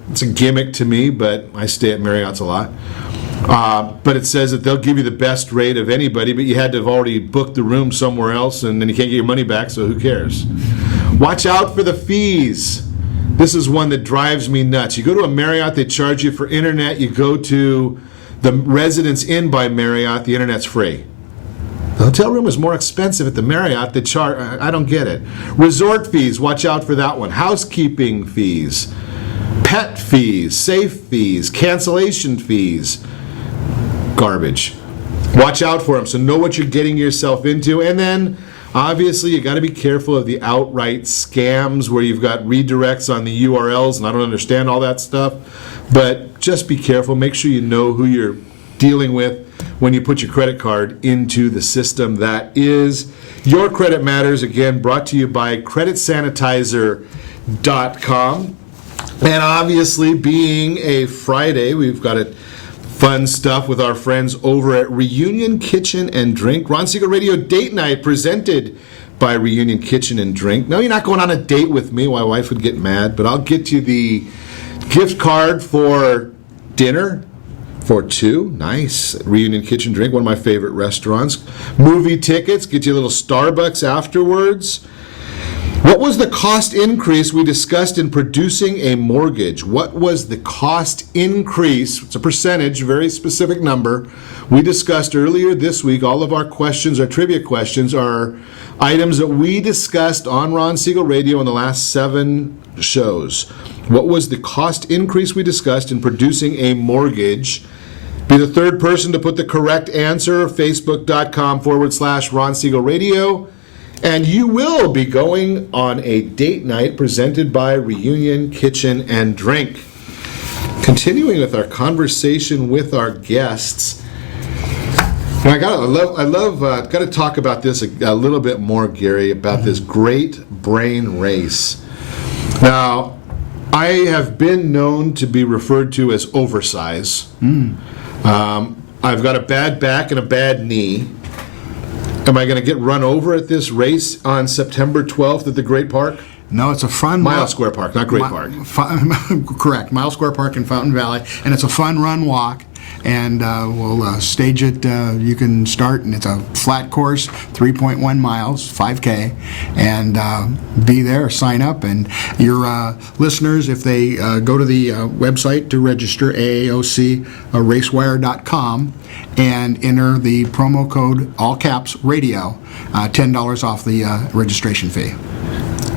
it's a gimmick to me, but I stay at Marriott's a lot. But it says that they'll give you the best rate of anybody, but you had to have already booked the room somewhere else, and then you can't get your money back, so who cares? Watch out for the fees. This is one that drives me nuts. You go to a Marriott, they charge you for internet. You go to the Residence Inn by Marriott, the internet's free. The hotel room is more expensive at the Marriott. They charge. I don't get it. Resort fees, watch out for that one. Housekeeping fees, pet fees, safe fees, cancellation fees. Garbage. Watch out for them, so know what you're getting yourself into. And then obviously you got to be careful of the outright scams where you've got redirects on the URLs, and I don't understand all that stuff, but just be careful. Make sure you know who you're dealing with when you put your credit card into the system. That is Your Credit Matters, again brought to you by CreditSanitizer.com. And obviously, being a Friday, we've got it fun stuff with our friends over at Reunion Kitchen and Drink. Ron Siegel Radio Date Night presented by Reunion Kitchen and Drink. No, you're not going on a date with me. My wife would get mad, but I'll get you the gift card for dinner for 2. Nice. Reunion Kitchen Drink, one of my favorite restaurants. Movie tickets, get you a little Starbucks afterwards. What was the cost increase we discussed in producing a mortgage? What was the cost increase? It's a percentage, very specific number. We discussed earlier this week. All of our questions, our trivia questions, are items that we discussed on Ron Siegel Radio in the last 7 shows. What was the cost increase we discussed in producing a mortgage? Be the third person to put the correct answer, Facebook.com/Ron Siegel Radio. And you will be going on a date night presented by Reunion Kitchen and Drink. Continuing with our conversation with our guests, and got to talk about this a little bit more, Gary, about this great brain race. Now, I have been known to be referred to as oversize. I've got a bad back and a bad knee. Am I going to get run over at this race on September 12th at the Great Park? No, it's a fun Miles Square Park, not Great Park. Correct, Miles Square Park in Fountain Valley, and it's a fun run walk. And we'll stage it. You can start, and it's a flat course, 3.1 miles, 5K, and be there, sign up. And your listeners, if they go to the website to register, AAOC racewire.com, and enter the promo code, all caps, radio, $10 off the registration fee.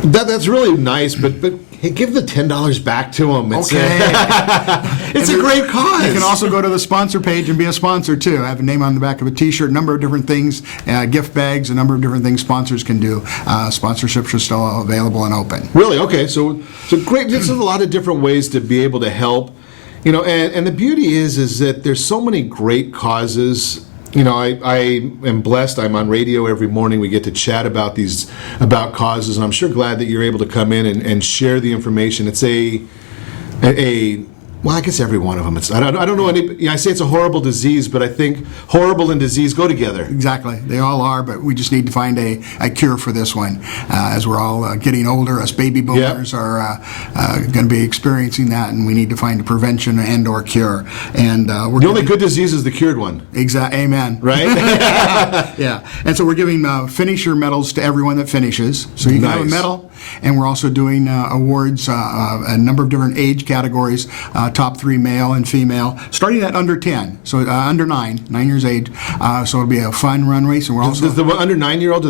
That's really nice, but hey, give the $10 back to them. It's it's a great cause. You can also go to the sponsor page and be a sponsor, too. I have a name on the back of a T-shirt, a number of different things, gift bags, a number of different things sponsors can do. Sponsorships are still available and open. Really? Okay, so great. This is a lot of different ways to be able to help. You know, and the beauty is that there's so many great causes. You know, I am blessed. I'm on radio every morning. We get to chat about causes, and I'm sure glad that you're able to come in and share the information. It's well, I guess every one of them. I don't know any. I say it's a horrible disease, but I think horrible and disease go together. Exactly, they all are. But we just need to find a cure for this one. As we're all getting older, us baby boomers are going to be experiencing that, and we need to find a prevention and/or cure. And the only good disease is the cured one. Exactly. Amen. Right. Yeah. And so we're giving finisher medals to everyone that finishes. So you can have a medal, and we're also doing awards, a number of different age categories. Top 3 male and female, starting at under 10, so under 9 years age. So it'll be a fun run race, and we're also. Does the under 9-year-old do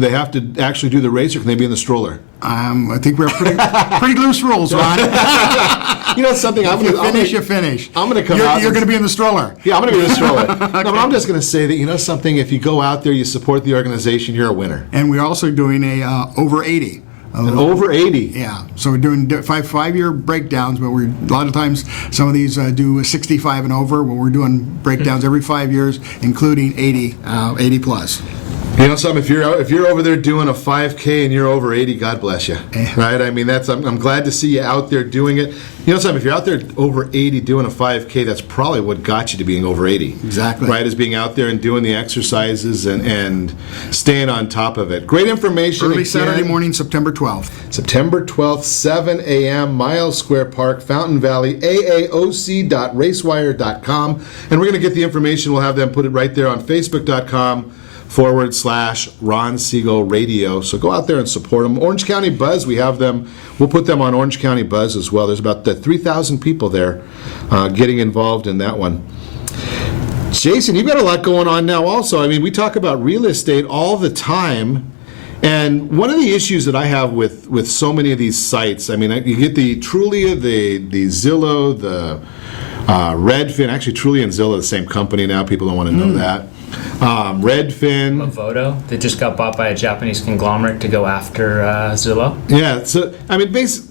they have to actually do the race, or can they be in the stroller? I think we're pretty loose rules, Ron. You know something? You finish. I'm going to come out. You're going to be in the stroller. Yeah, I'm going to be in the stroller. Okay. No, but I'm just going to say that, you know something? If you go out there, you support the organization, you're a winner. And we're also doing a over 80. An over 80. Yeah, so we're doing five-year breakdowns, but a lot of times some of these do 65 and over. Well, we're doing breakdowns every 5 years, including 80 plus. You know something? If you're over there doing a 5K and you're over 80, God bless you. Right? I mean, I'm glad to see you out there doing it. You know something? If you're out there over 80 doing a 5K, that's probably what got you to being over 80. Exactly. Right? Is being out there and doing the exercises and staying on top of it. Great information. Early Saturday morning, September 12th. September 12th, 7 a.m., Miles Square Park, Fountain Valley, AAOC.racewire.com. And we're going to get the information. We'll have them put it right there on Facebook.com/Ron Siegel Radio. So go out there and support them. Orange County Buzz, we have them. We'll put them on Orange County Buzz as well. There's about 3,000 people there getting involved in that one. Jason, you've got a lot going on now also. I mean, we talk about real estate all the time. And one of the issues that I have with so many of these sites, I mean, you get the Trulia, the Zillow, the Redfin. Actually, Trulia and Zillow are the same company now. People don't want to know that. Redfin. Movoto, that just got bought by a Japanese conglomerate to go after Zillow. Yeah, so I mean, you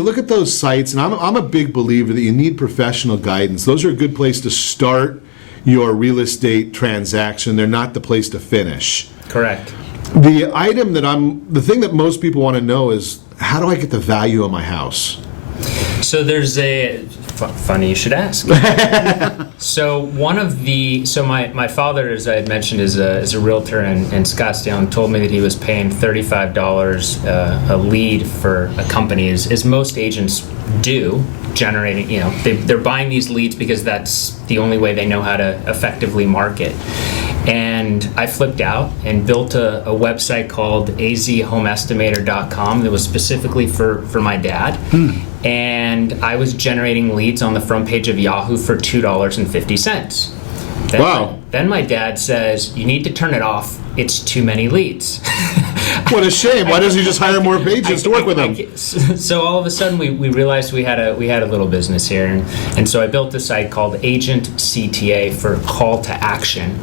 look at those sites, and I'm a big believer that you need professional guidance. Those are a good place to start your real estate transaction. They're not the place to finish. Correct. The thing that most people want to know is, how do I get the value of my house? So there's funny you should ask. So my father, as I had mentioned, is a realtor in Scottsdale, and told me that he was paying $35 a lead for a company, as most agents do, generating, they're buying these leads because that's the only way they know how to effectively market. And I flipped out and built a website called azhomeestimator.com that was specifically for my dad. And I was generating leads on the front page of Yahoo for $2.50. Wow. Then my dad says, you need to turn it off. It's too many leads. What a shame. Why doesn't he just hire more agents to work with him? So all of a sudden we realized we had a little business here, and so I built a site called Agent CTA for call to action,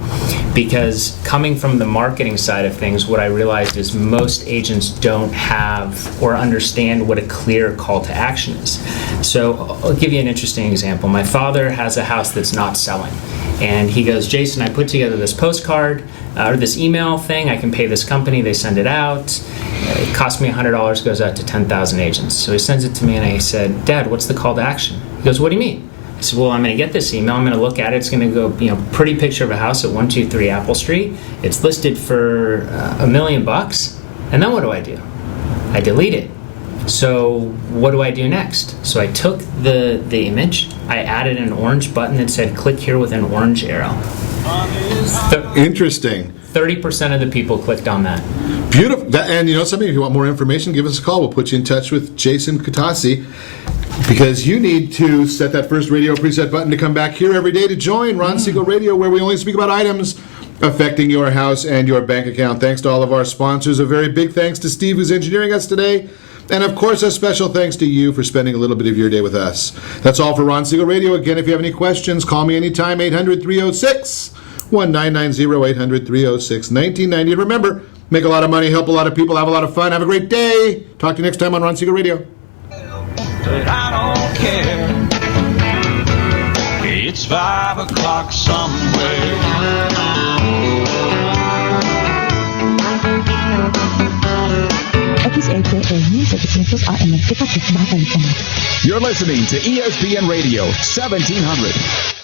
because coming from the marketing side of things, what I realized is most agents don't have or understand what a clear call to action is. So I'll give you an interesting example. My father has a house that's not selling. And he goes, Jason, I put together this postcard or this email thing. I can pay this company. They send it out. It cost me $100, goes out to 10,000 agents. So he sends it to me, and I said, Dad, what's the call to action? He goes, what do you mean? I said, well, I'm going to get this email. I'm going to look at it. It's going to go, pretty picture of a house at 123 Apple Street. It's listed for $1 million. And then what do? I delete it. So what do I do next? So I took the image, I added an orange button that said click here with an orange arrow. Interesting. 30% of the people clicked on that. Beautiful. And something, if you want more information, give us a call. We'll put you in touch with Jason Kutasi, because you need to set that first radio preset button to come back here every day to join Ron Siegel Radio, where we only speak about items affecting your house and your bank account. Thanks to all of our sponsors. A very big thanks to Steve, who's engineering us today. And, of course, a special thanks to you for spending a little bit of your day with us. That's all for Ron Siegel Radio. Again, if you have any questions, call me anytime, 800-306-1990, 800-306-1990. And remember, make a lot of money, help a lot of people, have a lot of fun. Have a great day. Talk to you next time on Ron Siegel Radio. I don't care. It's 5 o'clock somewhere. You're listening to ESPN Radio 1700.